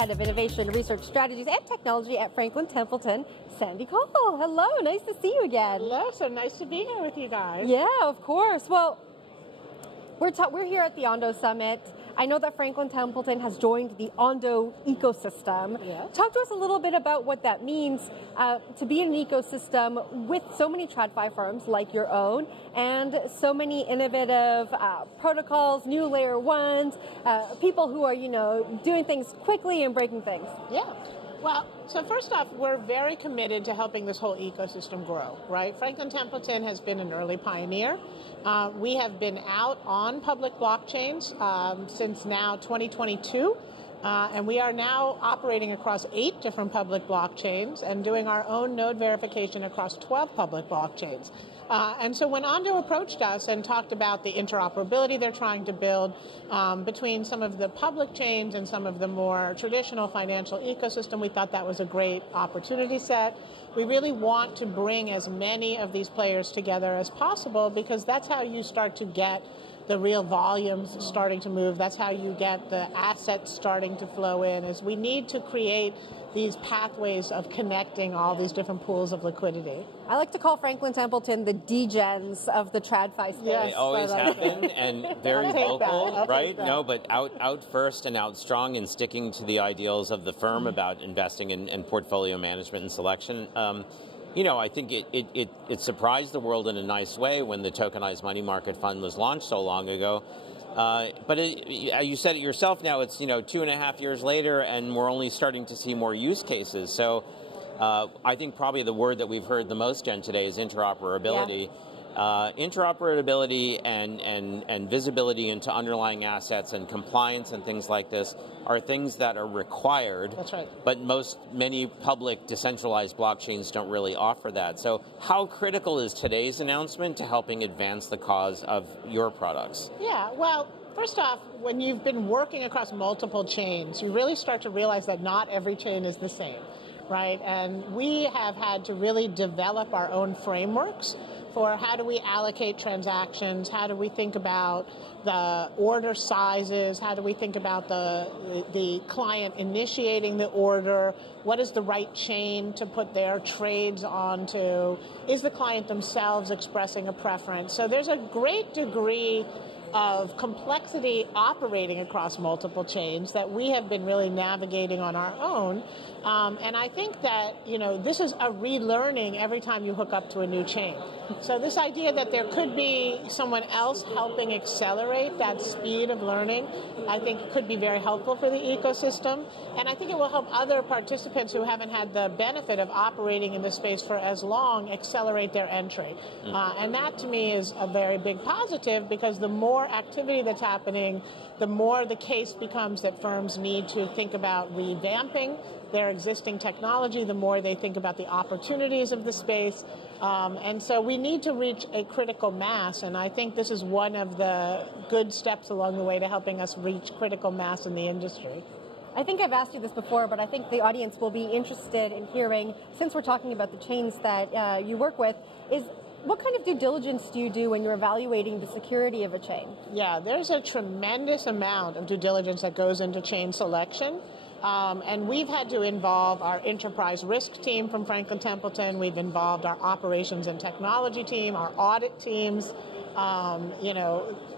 Head of Innovation, Research Strategies, and Technology at Franklin Templeton, Sandy Kaul. Hello, nice to see you again. Hello, so nice to be here with you guys. Yeah, of course. Well, we're here at the Ondo Summit. I know that Franklin Templeton has joined the Ondo ecosystem. Yes. Talk to us a little bit about what that means to be in an ecosystem with so many TradFi firms like your own and so many innovative protocols, new layer ones, people who are, doing things quickly and breaking things. Yeah. Well, so first off, we're very committed to helping this whole ecosystem grow, right? Franklin Templeton has been an early pioneer. We have been out on public blockchains since now 2022, and we are now operating across 8 different public blockchains and doing our own node verification across 12 public blockchains. And so when Ondo approached us and talked about the interoperability they're trying to build between some of the public chains and some of the more traditional financial ecosystem, we thought that was a great opportunity set. We really want to bring as many of these players together as possible because that's how you start to get the real volumes starting to move. That's how you get the assets starting to flow in, is we need to create these pathways of connecting all these different pools of liquidity. I like to call Franklin Templeton the digens of the TradFi space. They always have been, and very vocal, right? No, but out first and out strong and sticking to the ideals of the firm about investing in portfolio management and selection. I think it surprised the world in a nice way when the tokenized money market fund was launched so long ago. But you said it yourself now, it's 2.5 years later and we're only starting to see more use cases. So I think probably the word that we've heard the most, Jen, today is interoperability. Yeah. Interoperability and visibility into underlying assets and compliance and things like this are things that are required. That's right. But many public decentralized blockchains don't really offer that. So how critical is today's announcement to helping advance the cause of your products? Yeah, well, first off, when you've been working across multiple chains, you really start to realize that not every chain is the same, right? And we have had to really develop our own frameworks for how do we allocate transactions, how do we think about the order sizes, how do we think about the client initiating the order, what is the right chain to put their trades onto, is the client themselves expressing a preference? So there's a great degree of complexity operating across multiple chains that we have been really navigating on our own. And I think that, this is a relearning every time you hook up to a new chain. So this idea that there could be someone else helping accelerate that speed of learning, I think could be very helpful for the ecosystem. And I think it will help other participants who haven't had the benefit of operating in this space for as long accelerate their entry. And that to me is a very big positive because the more activity that's happening, the more the case becomes that firms need to think about revamping their existing technology, the more they think about the opportunities of the space. And so we need to reach a critical mass, and I think this is one of the good steps along the way to helping us reach critical mass in the industry. I think I've asked you this before, but I think the audience will be interested in hearing, since we're talking about the chains that you work with, is what kind of due diligence do you do when you're evaluating the security of a chain? Yeah, there's a tremendous amount of due diligence that goes into chain selection. And we've had to involve our enterprise risk team from Franklin Templeton. We've involved our operations and technology team, our audit teams.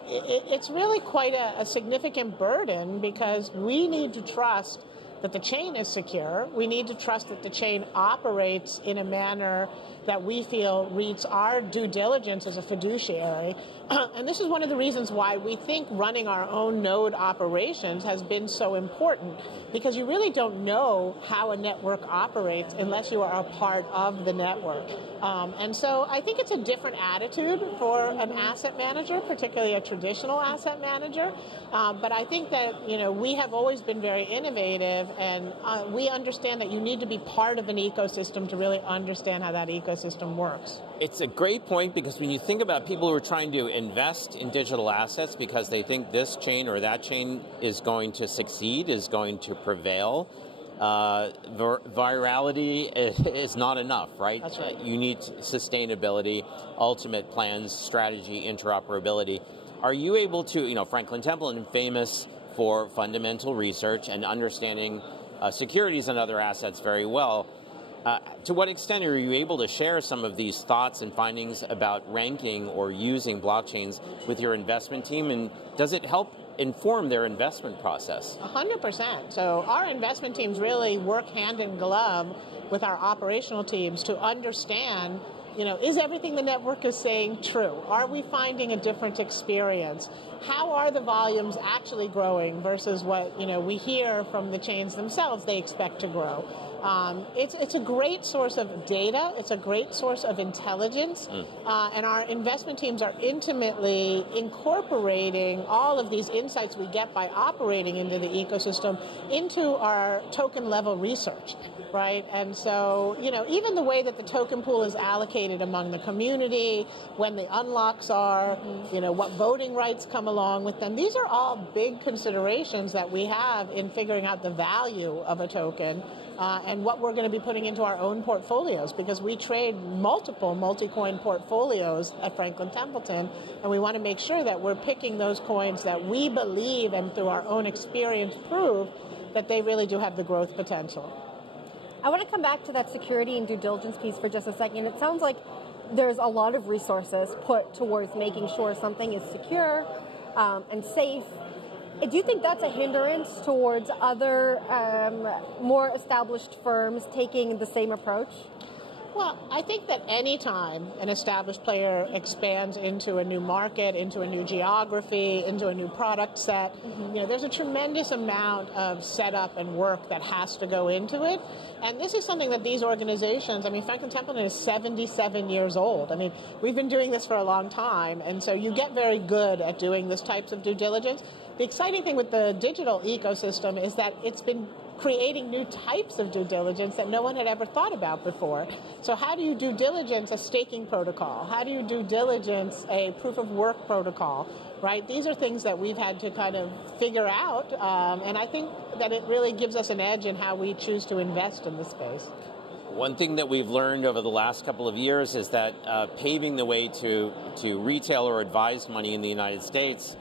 It's really quite a significant burden because we need to trust that the chain is secure. We need to trust that the chain operates in a manner that we feel meets our due diligence as a fiduciary. And this is one of the reasons why we think running our own node operations has been so important, because you really don't know how a network operates unless you are a part of the network. And so I think it's a different attitude for an asset manager, particularly a traditional asset manager. But I think that, we have always been very innovative, and we understand that you need to be part of an ecosystem to really understand how that ecosystem works. It's a great point, because when you think about people who are trying to invest in digital assets because they think this chain or that chain is going to succeed, is going to prevail, virality is not enough, right? That's right. You need sustainability, ultimate plans, strategy, interoperability. Are you able to, Franklin Templeton, famous for fundamental research and understanding securities and other assets very well. To what extent are you able to share some of these thoughts and findings about ranking or using blockchains with your investment team, and does it help inform their investment process? 100%. So our investment teams really work hand in glove with our operational teams to understand, is everything the network is saying true? Are we finding a different experience? How are the volumes actually growing versus what we hear from the chains themselves they expect to grow? It's a great source of data. It's a great source of intelligence. And our investment teams are intimately incorporating all of these insights we get by operating into the ecosystem into our token level research, right? And so, even the way that the token pool is allocated among the community, when the unlocks are, what voting rights come along with them, these are all big considerations that we have in figuring out the value of a token. And what we're going to be putting into our own portfolios, because we trade multiple multi-coin portfolios at Franklin Templeton, and we want to make sure that we're picking those coins that we believe and through our own experience prove that they really do have the growth potential. I want to come back to that security and due diligence piece for just a second. It sounds like there's a lot of resources put towards making sure something is secure and safe. Do you think that's a hindrance towards other more established firms taking the same approach? Well, I think that any time an established player expands into a new market, into a new geography, into a new product set, there's a tremendous amount of setup and work that has to go into it. And this is something that these organizations, Franklin Templeton is 77 years old. We've been doing this for a long time, and so you get very good at doing this types of due diligence. The exciting thing with the digital ecosystem is that it's been creating new types of due diligence that no one had ever thought about before. So how do you due diligence a staking protocol? How do you due diligence a proof of work protocol, right? These are things that we've had to kind of figure out, and I think that it really gives us an edge in how we choose to invest in this space. One thing that we've learned over the last couple of years is that paving the way to retail or advised money in the United States,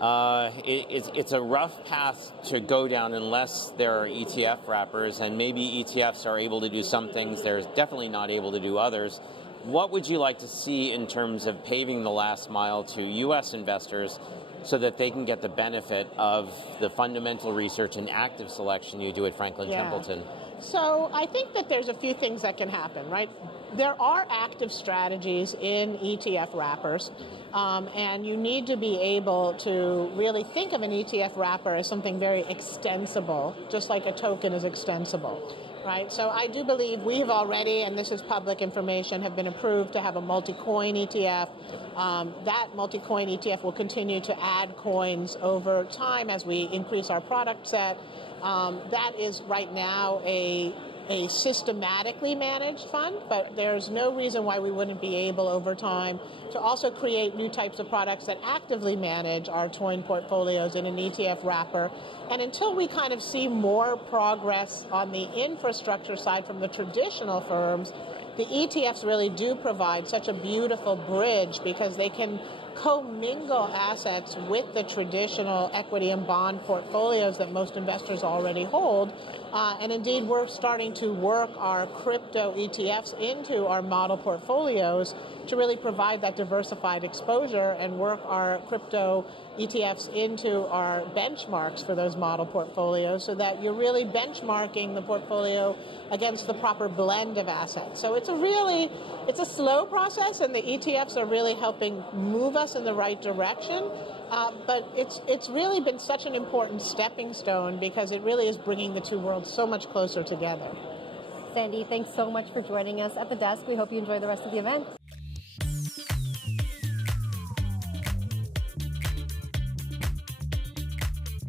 it's a rough path to go down unless there are ETF wrappers, and maybe ETFs are able to do some things they're definitely not able to do others. What would you like to see in terms of paving the last mile to U.S. investors so that they can get the benefit of the fundamental research and active selection you do at Franklin Templeton? So I think that there's a few things that can happen, right? There are active strategies in ETF wrappers, and you need to be able to really think of an ETF wrapper as something very extensible, just like a token is extensible, right? So I do believe we have already, and this is public information, have been approved to have a multi-coin ETF. That multi-coin ETF will continue to add coins over time as we increase our product set. That is right now a systematically managed fund, but there's no reason why we wouldn't be able over time to also create new types of products that actively manage our coin portfolios in an ETF wrapper. And until we kind of see more progress on the infrastructure side from the traditional firms, the ETFs really do provide such a beautiful bridge because they can commingle assets with the traditional equity and bond portfolios that most investors already hold. And indeed, we're starting to work our crypto ETFs into our model portfolios to really provide that diversified exposure and work our crypto ETFs into our benchmarks for those model portfolios so that you're really benchmarking the portfolio against the proper blend of assets. So it's a slow process, and the ETFs are really helping move us in the right direction. But it's really been such an important stepping stone because it really is bringing the two worlds so much closer together. Sandy, thanks so much for joining us at the desk. We hope you enjoy the rest of the event.